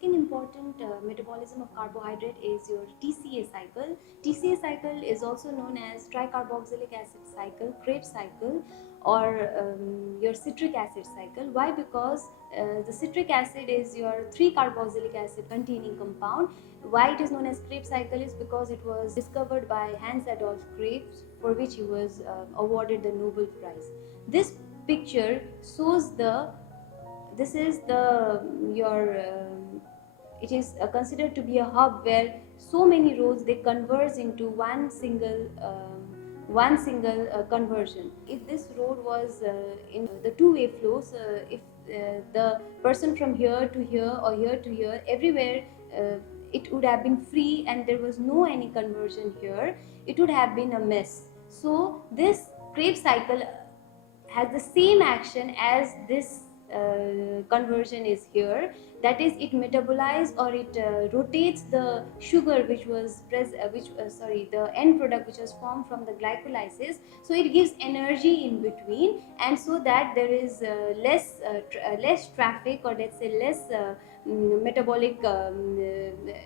second important metabolism of carbohydrate is your TCA cycle. TCA cycle is also known as tricarboxylic acid cycle, Krebs cycle, or your citric acid cycle. Why? Because the citric acid is your 3-carboxylic acid containing compound. Why it is known as Krebs cycle is because it was discovered by Hans Adolf Krebs, for which he was awarded the Nobel Prize. This picture shows this is it is considered to be a hub where so many roads they converge into one single conversion. If this road was in the two-way flow, so if the person from here to here or here to here, everywhere it would have been free and there was no any conversion here, it would have been a mess. So this Krebs cycle has the same action as this conversion is here, that is it metabolizes or it rotates the sugar which was the end product which was formed from the glycolysis, so it gives energy in between, and so that there is less traffic, or let's say less metabolic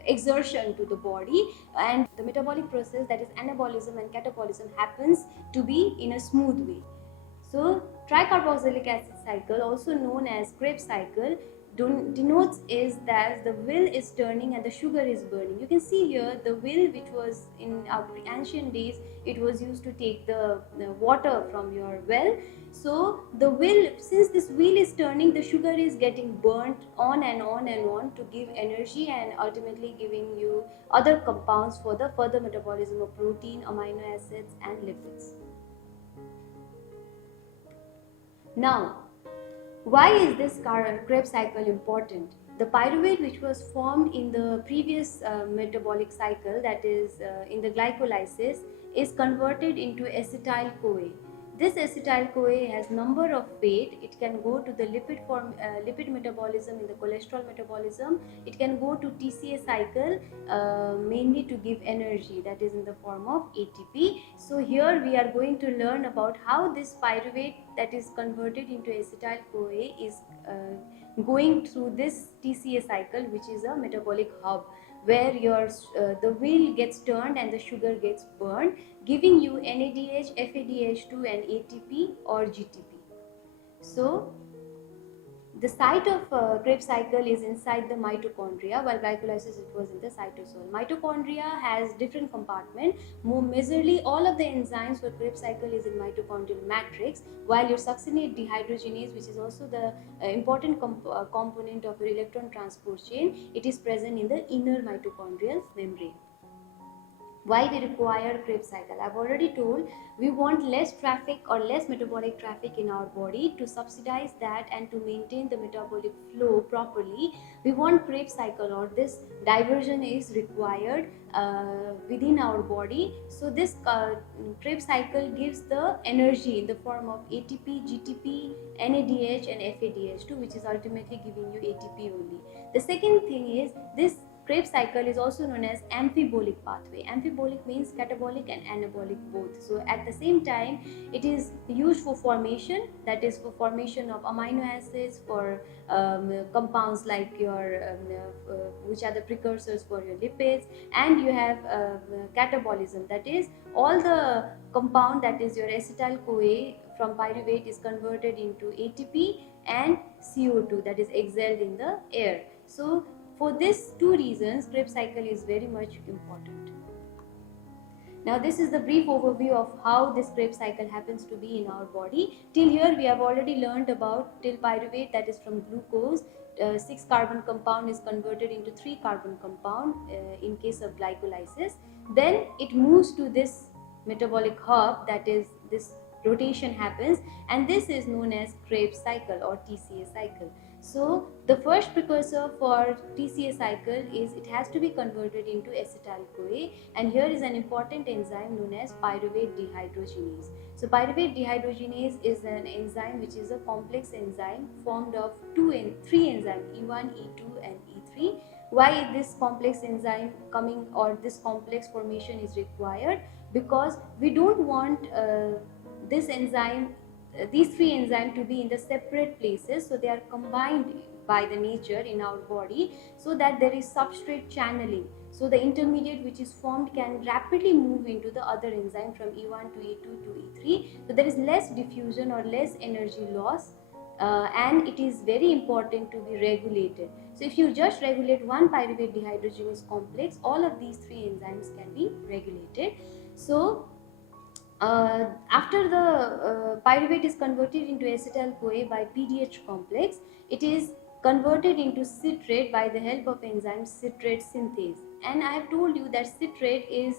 exertion to the body, and the metabolic process, that is anabolism and catabolism, happens to be in a smooth way. So tricarboxylic acid cycle, also known as Krebs cycle, denotes is that the wheel is turning and the sugar is burning. You can see here the wheel, which was in our ancient days, it was used to take the water from your well. So the wheel, since this wheel is turning, the sugar is getting burnt on and on and on to give energy and ultimately giving you other compounds for the further metabolism of protein, amino acids and lipids. Now, why is this Krebs cycle important? The pyruvate which was formed in the previous metabolic cycle, that is in the glycolysis, is converted into acetyl-CoA. This acetyl-CoA has number of fate. It can go to the lipid metabolism in the cholesterol metabolism. It can go to TCA cycle mainly to give energy, that is in the form of ATP. So here we are going to learn about how this pyruvate that is converted into acetyl-CoA is going through this TCA cycle, which is a metabolic hub, where the wheel gets turned and the sugar gets burned, giving you NADH, FADH2 and ATP or GTP. So the site of Krebs cycle is inside the mitochondria, while glycolysis it was in the cytosol. Mitochondria has different compartments. More majorly, all of the enzymes for Krebs cycle is in mitochondrial matrix, while your succinate dehydrogenase, which is also the important component of your electron transport chain, it is present in the inner mitochondrial membrane. Why we require Krebs cycle? I've already told, we want less traffic or less metabolic traffic in our body. To subsidize that and to maintain the metabolic flow properly, we want Krebs cycle, or this diversion is required within our body. So this Krebs cycle gives the energy in the form of ATP, GTP, NADH and FADH2, which is ultimately giving you ATP only. The second thing is, this Krebs cycle is also known as amphibolic pathway. Amphibolic means catabolic and anabolic both. So at the same time, it is used for formation, that is for formation of amino acids, for compounds like your which are the precursors for your lipids, and you have catabolism, that is all the compound, that is your acetyl-CoA from pyruvate is converted into ATP and CO2, that is exhaled in the air. So for these two reasons, Krebs cycle is very much important. Now this is the brief overview of how this Krebs cycle happens to be in our body. Till here we have already learned about till pyruvate, that is from glucose, 6-carbon compound is converted into 3-carbon compound in case of glycolysis. Then it moves to this metabolic hub, that is this rotation happens, and this is known as Krebs cycle or TCA cycle. So the first precursor for TCA cycle is it has to be converted into acetyl-CoA, and here is an important enzyme known as pyruvate dehydrogenase. So pyruvate dehydrogenase is an enzyme which is a complex enzyme formed of three enzymes, E1, E2 and E3. Why this complex enzyme coming, or this complex formation is required? Because we don't want this enzyme, these three enzymes to be in the separate places, so they are combined by the nature in our body, so that there is substrate channeling. So the intermediate which is formed can rapidly move into the other enzyme from E1 to E2 to E3. So there is less diffusion or less energy loss, and it is very important to be regulated. So if you just regulate one pyruvate dehydrogenase complex, all of these three enzymes can be regulated. So after the pyruvate is converted into acetyl-CoA by PDH complex, it is converted into citrate by the help of enzyme citrate synthase. And I have told you that citrate is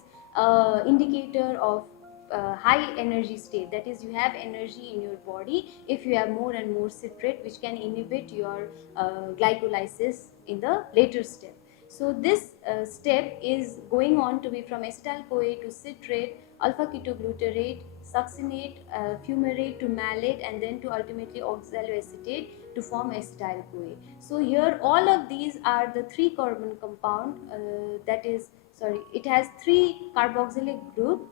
indicator of high energy state, that is, you have energy in your body if you have more and more citrate, which can inhibit your glycolysis in the later step. So this step is going on to be from acetyl-CoA to citrate, alpha-ketoglutarate, succinate, fumarate to malate, and then to ultimately oxaloacetate to form acetyl-CoA. So here all of these are the 3 carbon compound, it has 3 carboxylic group,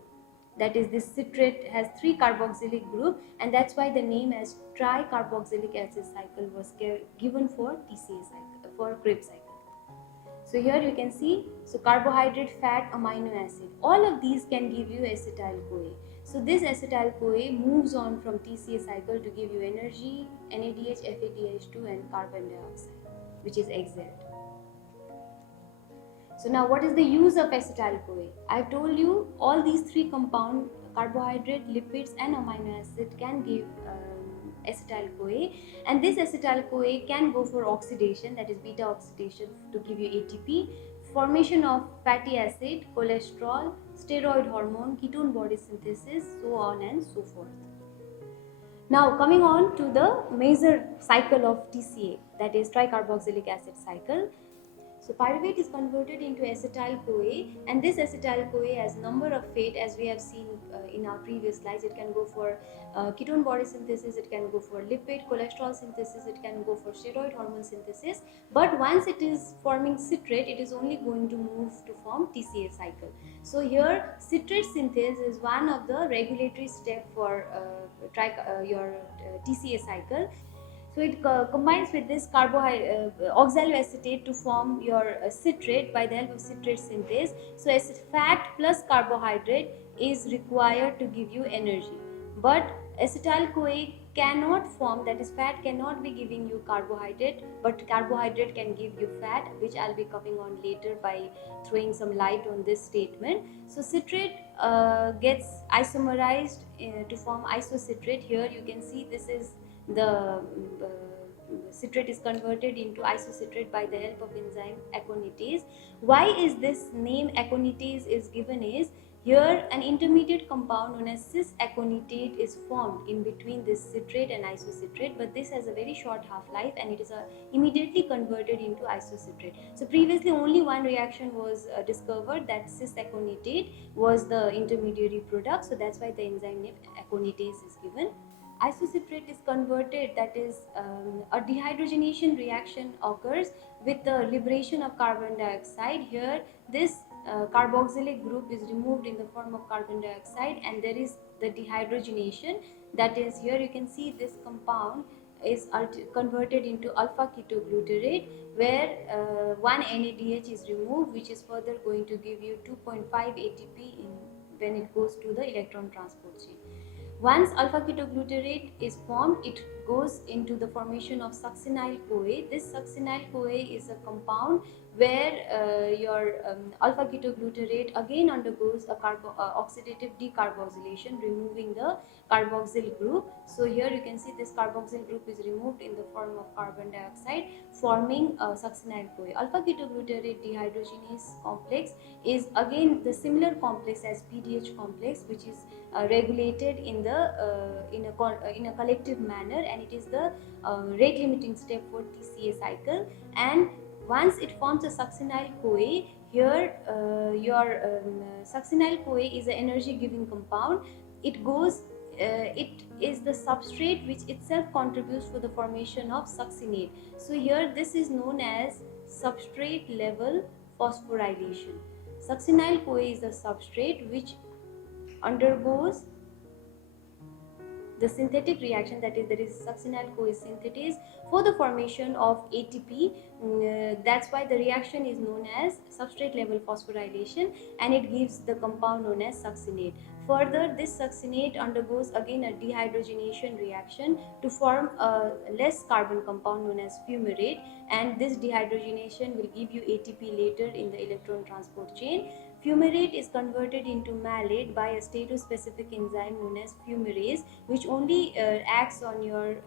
that is, this citrate has 3 carboxylic group, and that's why the name as tricarboxylic acid cycle was given for TCA cycle, for Krebs cycle. So here you can see, so carbohydrate, fat, amino acid, all of these can give you acetyl-CoA. So this acetyl-CoA moves on from TCA cycle to give you energy, NADH, FADH2 and carbon dioxide, which is exhaled. So now what is the use of acetyl-CoA? I have told you all these 3 compound, carbohydrate, lipids and amino acid, can give acetyl-CoA, and this acetyl-CoA can go for oxidation, that is beta oxidation, to give you ATP, formation of fatty acid, cholesterol, steroid hormone, ketone body synthesis, so on and so forth. Now coming on to the major cycle of TCA, that is tricarboxylic acid cycle. So pyruvate is converted into acetyl-CoA, and this acetyl-CoA has number of fate, as we have seen in our previous slides. It can go for ketone body synthesis, it can go for lipid, cholesterol synthesis, it can go for steroid hormone synthesis. But once it is forming citrate, it is only going to move to form TCA cycle. So here citrate synthase is one of the regulatory step for your TCA cycle. So it combines with this oxaloacetate to form your citrate by the help of citrate synthase. So fat plus carbohydrate is required to give you energy. But acetyl-CoA cannot form, that is, fat cannot be giving you carbohydrate, but carbohydrate can give you fat, which I'll be coming on later by throwing some light on this statement. So citrate gets isomerized to form isocitrate. Here you can see this is the citrate is converted into isocitrate by the help of enzyme Aconitase. Why is this name Aconitase is given is, here an intermediate compound known as cis-aconitate is formed in between this citrate and isocitrate, but this has a very short half-life and it is immediately converted into isocitrate. So previously only one reaction was discovered, that cis-aconitate was the intermediary product, so that's why the enzyme name Aconitase is given. Isocitrate is converted, that is, a dehydrogenation reaction occurs with the liberation of carbon dioxide. Here this carboxylic group is removed in the form of carbon dioxide, and there is the dehydrogenation, that is, here you can see this compound is converted into alpha-ketoglutarate, where one NADH is removed, which is further going to give you 2.5 ATP when it goes to the electron transport chain. Once alpha-ketoglutarate is formed, it goes into the formation of succinyl-CoA. This succinyl-CoA is a compound where your alpha-ketoglutarate again undergoes a oxidative decarboxylation, removing the carboxyl group. So here you can see this carboxyl group is removed in the form of carbon dioxide, forming succinyl-CoA. Alpha-ketoglutarate dehydrogenase complex is again the similar complex as PDH complex, which is regulated in a collective manner, and it is the rate limiting step for TCA cycle. And once it forms a succinyl-CoA, here your succinyl-CoA is an energy giving compound. It is the substrate which itself contributes for the formation of succinate. So here this is known as substrate level phosphorylation. Succinyl-CoA is the substrate which undergoes the synthetic reaction, that is there is succinyl-CoA synthetase for the formation of ATP. That's why the reaction is known as substrate level phosphorylation, and it gives the compound known as succinate. Further, this succinate undergoes again a dehydrogenation reaction to form a less carbon compound known as fumarate, and this dehydrogenation will give you ATP later in the electron transport chain. Fumarate is converted into malate by a stereospecific enzyme known as fumarase, which only acts on your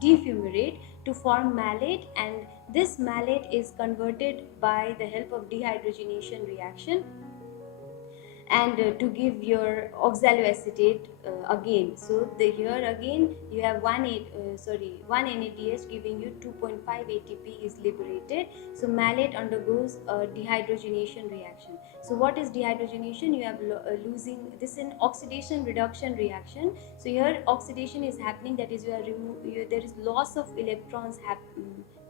defumarate to form malate, and this malate is converted by the help of dehydrogenation reaction and to give your oxaloacetate again. So here again you have one NADH giving you 2.5 ATP is liberated. So malate undergoes a dehydrogenation reaction. So what is dehydrogenation? You have losing this in oxidation reduction reaction. So here oxidation is happening, that is there is loss of electrons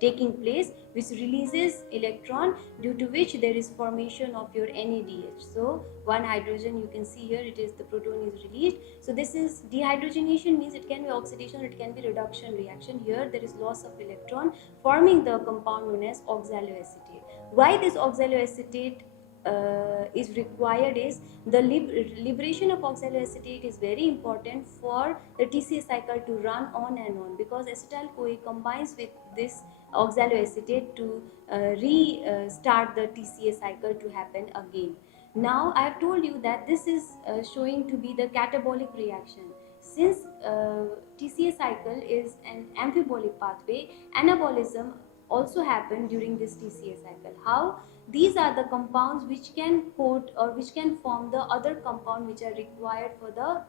taking place, which releases electron, due to which there is formation of your NADH. So one hydrogen, you can see here, it is the proton is released. So this is dehydrogenation, means it can be oxidation or it can be reduction reaction. Here there is loss of electron, forming the compound known as oxaloacetate. Why this oxaloacetate is required is the liberation of oxaloacetate is very important for the TCA cycle to run on and on, because acetyl-CoA combines with this oxaloacetate to restart the TCA cycle to happen again. Now I have told you that this is showing to be the catabolic reaction. Since TCA cycle is an amphibolic pathway, anabolism also happen during this TCA cycle. How? These are the compounds which can coat or which can form the other compound which are required for the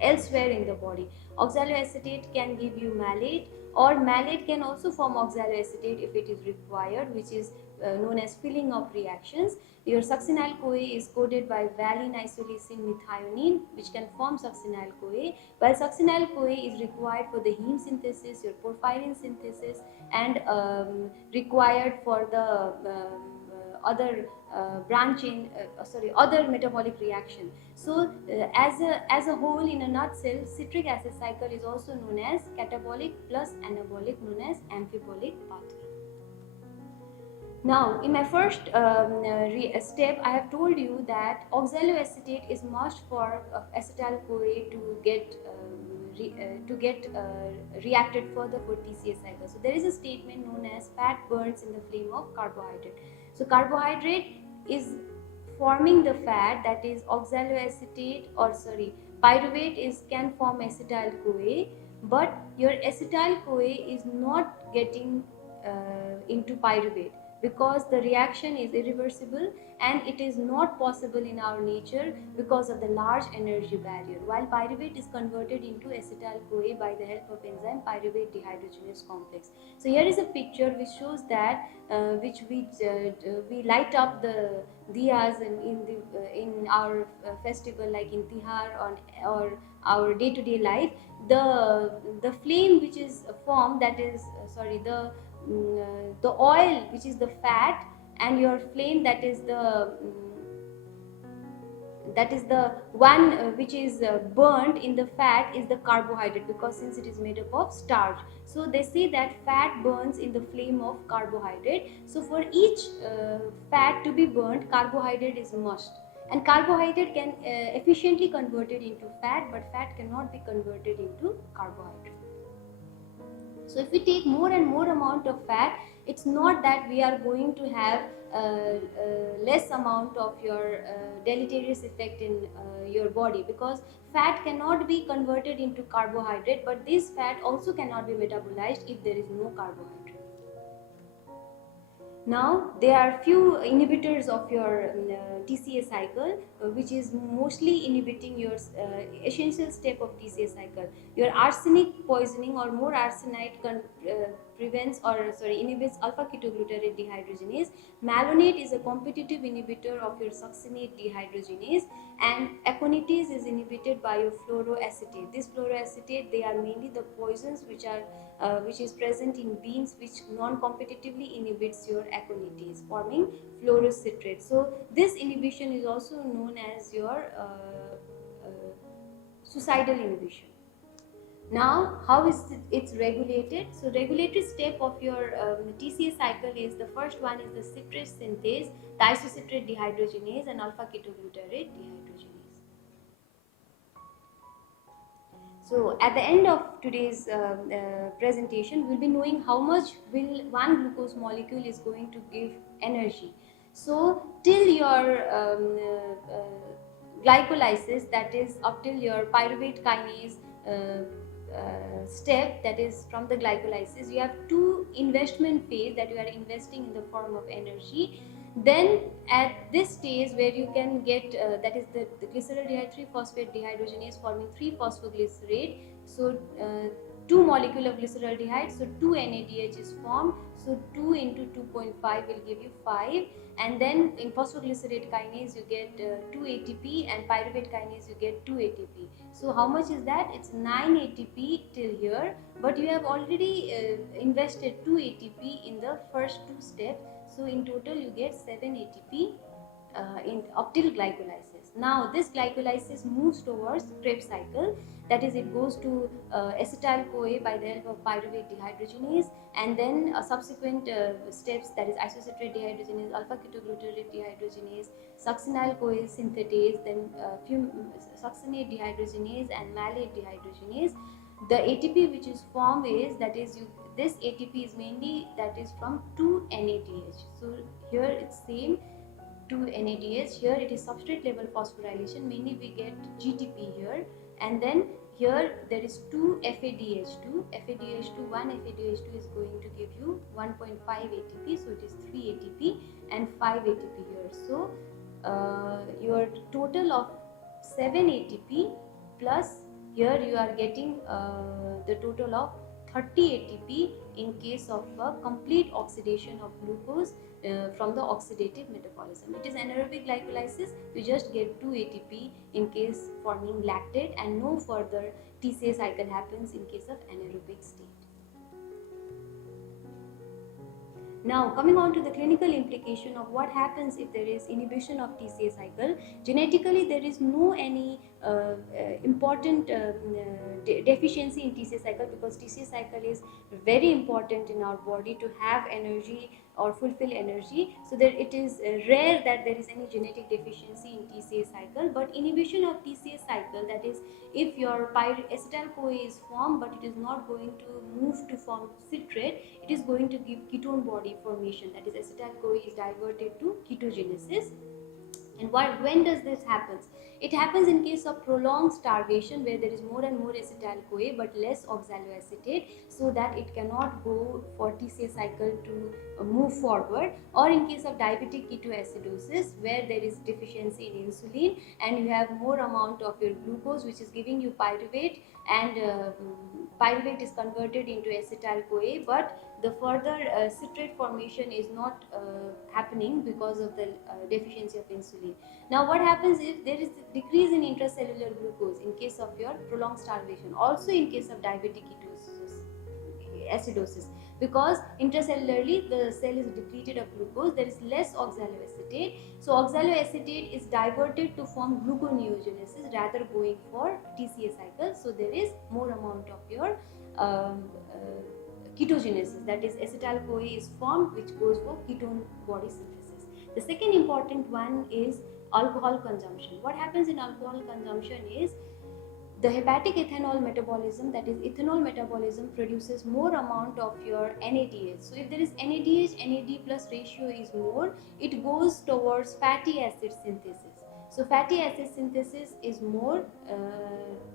elsewhere in the body. Oxaloacetate can give you malate, or malate can also form oxaloacetate if it is required, which is known as filling of reactions. Your succinyl-CoA is coated by valine isoleucine methionine, which can form succinyl-CoA, while succinyl-CoA is required for the heme synthesis, your porphyrin synthesis, and required for the other other metabolic reaction. So as a whole, in a nutshell, citric acid cycle is also known as catabolic plus anabolic, known as amphibolic pathway. Now, in my first step, I have told you that oxaloacetate is must for acetyl-CoA to get reacted further for TCA cycle. So there is a statement known as fat burns in the flame of carbohydrate. So carbohydrate is forming the fat, that is oxaloacetate, or pyruvate can form acetyl-CoA, but your acetyl-CoA is not getting into pyruvate, because the reaction is irreversible and it is not possible in our nature because of the large energy barrier, while pyruvate is converted into acetyl-CoA by the help of enzyme Pyruvate Dehydrogenase complex. So here is a picture which shows that we light up the diyas in our festival, like in Tihar or our day-to-day life. The flame which is formed, that is the oil which is the fat, and your flame, that is the one which is burnt in the fat, is the carbohydrate, because since it is made up of starch. So they say that fat burns in the flame of carbohydrate. So for each fat to be burnt, carbohydrate is must, and carbohydrate can efficiently converted into fat, but fat cannot be converted into carbohydrate. So if we take more and more amount of fat, it's not that we are going to have less amount of your deleterious effect in your body, because fat cannot be converted into carbohydrate, but this fat also cannot be metabolized if there is no carbohydrate. Now there are few inhibitors of your TCA cycle, which is mostly inhibiting your essential step of TCA cycle. Your arsenic poisoning or more arsenite inhibits α-ketoglutarate dehydrogenase. Malonate is a competitive inhibitor of your succinate dehydrogenase, and Aconitase is inhibited by your fluoroacetate. This fluoroacetate, they are mainly the poisons which is present in beans, which non-competitively inhibits your Aconitase, forming fluoroacetate. So this inhibition is also known as your suicidal inhibition. Now, how is it's regulated? So, regulatory step of your TCA cycle is, the first one is the citrate synthase, the isocitrate dehydrogenase and α-ketoglutarate dehydrogenase. So, at the end of today's presentation, we'll be knowing how much will one glucose molecule is going to give energy. So, till your glycolysis, that is up till your pyruvate kinase step, that is from the glycolysis, you have two investment phase that you are investing in the form of energy. Then at this stage where you can get that is the glyceraldehyde 3-phosphate dehydrogenase forming 3-phosphoglycerate. So 2 molecule of glyceraldehyde, so 2 NADH is formed, so 2 into 2.5 will give you 5, and then in phosphoglycerate kinase you get 2 ATP, and pyruvate kinase you get 2 ATP. So how much is that? It's 9 ATP till here, but you have already invested 2 ATP in the first two steps, so in total you get 7 ATP up till glycolysis. Now this glycolysis moves towards Krebs cycle, that is it goes to acetyl-CoA by the help of pyruvate dehydrogenase, and then subsequent steps, that is isocitrate dehydrogenase, alpha-ketoglutarate dehydrogenase, succinyl-CoA synthetase, then succinate dehydrogenase and malate dehydrogenase. The ATP which is formed is, that is this ATP is mainly that is from 2 NADH. So here it's same 2 NADH, here it is substrate level phosphorylation, mainly we get GTP here, and then here there is 2 FADH2, one FADH2 is going to give you 1.5 ATP, so it is 3 ATP and 5 ATP here. So your total of 7 ATP plus here you are getting the total of 30 ATP in case of a complete oxidation of glucose from the oxidative metabolism. It is anaerobic glycolysis, you just get 2 ATP in case forming lactate, and no further TCA cycle happens in case of anaerobic state. Now coming on to the clinical implication of what happens if there is inhibition of TCA cycle. Genetically there is no any important deficiency in TCA cycle, because TCA cycle is very important in our body to have energy or fulfill energy. So that it is rare that there is any genetic deficiency in TCA cycle, but inhibition of TCA cycle, that is if your acetyl-CoA is formed but it is not going to move to form citrate, it is going to give ketone body formation, that is acetyl-CoA is diverted to ketogenesis. And when does this happen? It happens in case of prolonged starvation, where there is more and more acetyl-CoA but less oxaloacetate, so that it cannot go for TCA cycle to move forward, or in case of diabetic ketoacidosis, where there is deficiency in insulin and you have more amount of your glucose which is giving you pyruvate, and pyruvate is converted into acetyl-CoA, but the further citrate formation is not happening because of the deficiency of insulin. Now what happens if there is decrease in intracellular glucose in case of your prolonged starvation, also in case of diabetic ketoacidosis, because intracellularly the cell is depleted of glucose, there is less oxaloacetate, so oxaloacetate is diverted to form gluconeogenesis rather going for TCA cycle, so there is more amount of your ketogenesis, that is acetyl-CoA is formed which goes for ketone body synthesis. The second important one is alcohol consumption. What happens in alcohol consumption is the hepatic ethanol metabolism, that is ethanol metabolism produces more amount of your NADH. So if there is NADH, NAD plus ratio is more, it goes towards fatty acid synthesis. So fatty acid synthesis is more,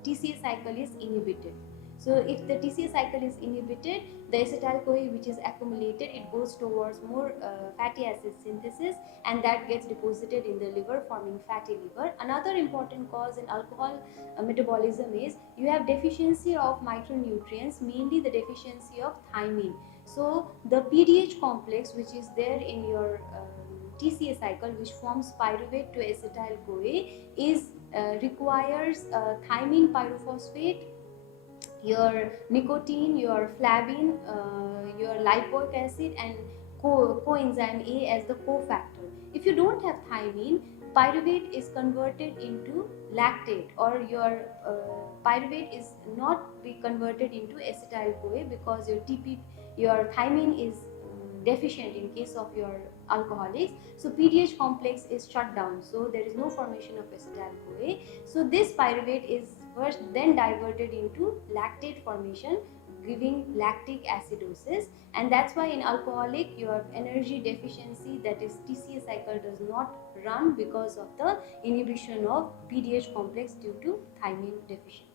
TCA cycle is inhibited. So if the TCA cycle is inhibited, the acetyl-CoA which is accumulated, it goes towards more fatty acid synthesis, and that gets deposited in the liver forming fatty liver. Another important cause in alcohol metabolism is you have deficiency of micronutrients, mainly the deficiency of thiamine. So the PDH complex which is there in your TCA cycle, which forms pyruvate to acetyl-CoA, is requires thiamine pyrophosphate, your nicotine, your flavin, your lipoic acid, and coenzyme A as the cofactor. If you don't have thiamine, pyruvate is converted into lactate, or your pyruvate is not be converted into acetyl-CoA because your thymine is deficient in case of your alcoholics. So PDH complex is shut down, so there is no formation of acetyl-CoA. So this pyruvate is first then diverted into lactate formation, giving lactic acidosis, and that's why in alcoholic your energy deficiency, that is TCA cycle, does not run because of the inhibition of PDH complex due to thymine deficiency.